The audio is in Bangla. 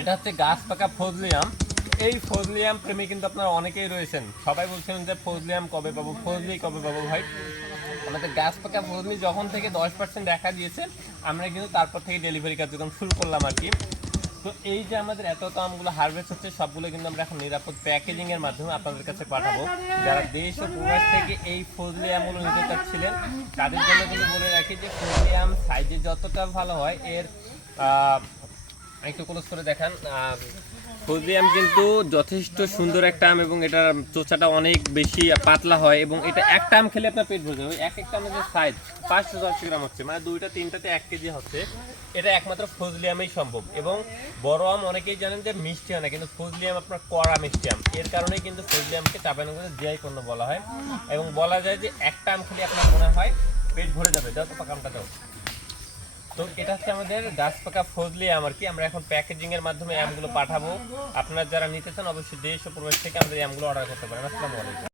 এটা হচ্ছে গাছ পাকা ফজলি আম। এই ফজলি আম প্রেমী কিন্তু আপনারা অনেকেই রয়েছেন, সবাই বলছেন যে ফজলি আম কবে পাবো, ফজলি কবে পাবো। ভাই আমাদের গাছ পাকা ফজলি যখন থেকে 10% দেখা দিয়েছে, আমরা কিন্তু তারপর থেকে ডেলিভারি কার্যক্রম শুরু করলাম আর কি। তো এই যে আমাদের এত আমগুলো হারভেস্ট হচ্ছে, সবগুলো কিন্তু আমরা এখন নিরাপদ প্যাকেজিং এর মাধ্যমে আপনাদের কাছে পাঠাবো। যারা দেশ ও প্রবাস থেকে এই ফজলি আমগুলো নিতে চাচ্ছিলেন, তাদের জন্য কিন্তু বলে রাখি যে ফজলি আম সাইজে যতটা ভালো হয়, এর একটু ক্লোজ করে দেখান। ফজলি আম কিন্তু যথেষ্ট সুন্দর একটা আম এবং এটার চোচাটা অনেক বেশি পাতলা হয় এবং এটা একটা আম খেলে আপনার পেট ভরে যাবে। এক একটা আমাদের সাইজ 510 গ্রাম হচ্ছে, মানে দুইটা তিনটাতে 1 কেজি হচ্ছে। এটা একমাত্র ফজলি আমেই সম্ভব। এবং বড় আম অনেকেই জানেন যে মিষ্টি হয় না, কিন্তু ফজলি আম আপনার কড়া মিষ্টি আম। এর কারণেই কিন্তু ফজলি আমকে চাঁপাইনবাবগঞ্জে জিআই পণ্য বলা হয়। এবং বলা যায় যে একটা আম খেলে আপনার মনে হয় পেট ভরে যাবে, যত পাকা আমটা দাও। তো এটা হচ্ছে আমাদের গাছ পাকা ফজলি আম আর কি। আমরা এখন প্যাকেজিং এর মাধ্যমে আমগুলো পাঠাবো। আপনারা যারা নিতে চান অবশ্যই দেশ ও প্রবাস থেকে আমাদের আমগুলো অর্ডার করতে পারেন। আসসালামু আলাইকুম।